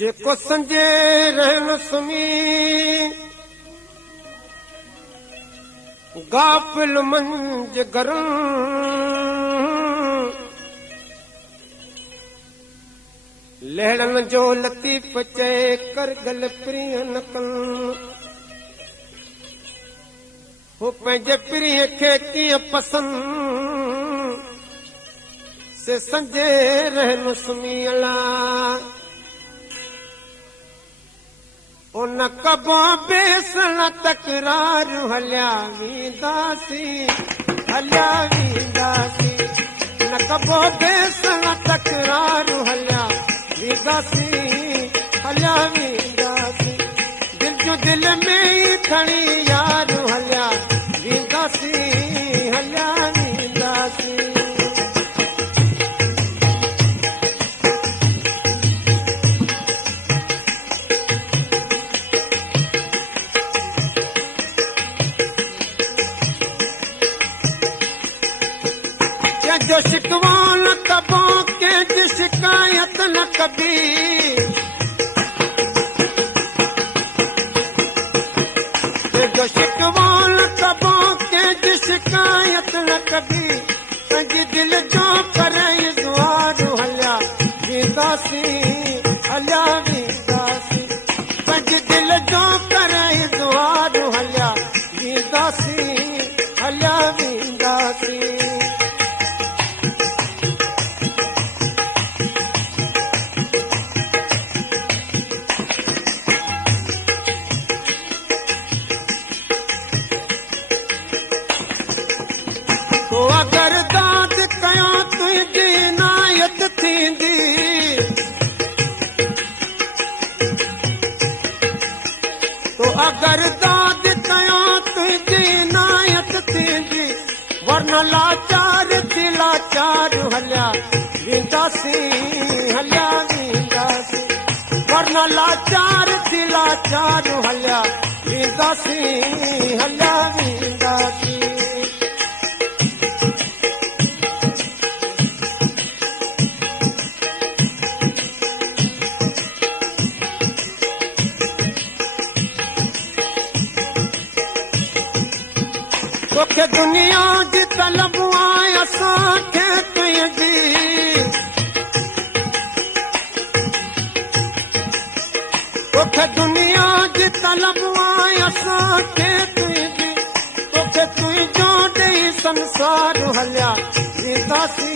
जेको संजे रहन सुमी गाफिल मंज गरम लहड़न जो लतीफ़ चए कर गल प्रिय नकल हो पंहिंजे प्रिय खे कीअं पसंद से संजे रहन सुमी अला उन कबो बेसन तकरार हलिया वींदासी न कबो बेसन तकरार हलिया वींदासी दिल जो दिल में ही खणी यार हलिया वींदासी जो शिकवा न कबो के शिकायत न कभी जो शिकवा न कबो के शिकायत न कभी पंहिंजे दिल जो करे दुआर हलिया वींदासी पंहिंजे दिल जो करे दुआर हलिया वींदासी तो अगर दाद कयो तुंहिंजी इनायत थींदी तो अगर दाद कयो तुंहिंजी इनायत थींदी वरना लाचार थी लाचार हलिया वींदासी वरना लाचार थी लाचार हलिया वींदासी तोखे दुनिया जी तलब आहे असांखे तुंहिंजी तोखे दुनिया जी तलब आहे असांखे तुंहिंजी तोखे तुंहिंजो ॾेई संसार हलिया वींदासी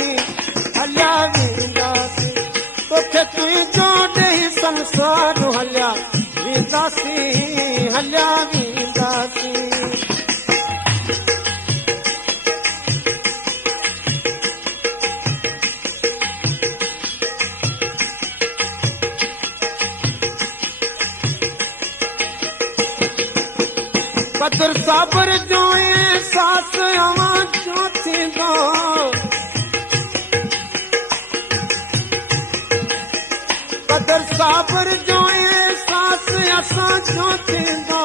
तोखे तुंहिंजो ॾेई संसार हलिया वींदासी कदर साबर जो एहसास अवां जो थींदो कदर साबर जो एहसास असां जो थींदो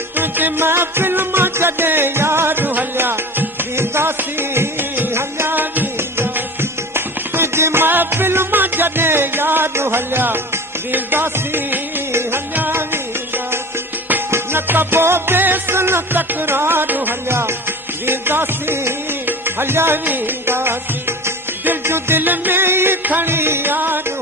तुंहिंजे महफ़िल मां जॾहिं यार हलिया वींदासी तुंहिंजे महफ़िल मां जॾहिं यार हलिया वींदासी न कबो बेसन तकरार हलिया वींदासी दिल जो दिल में ही खणी यार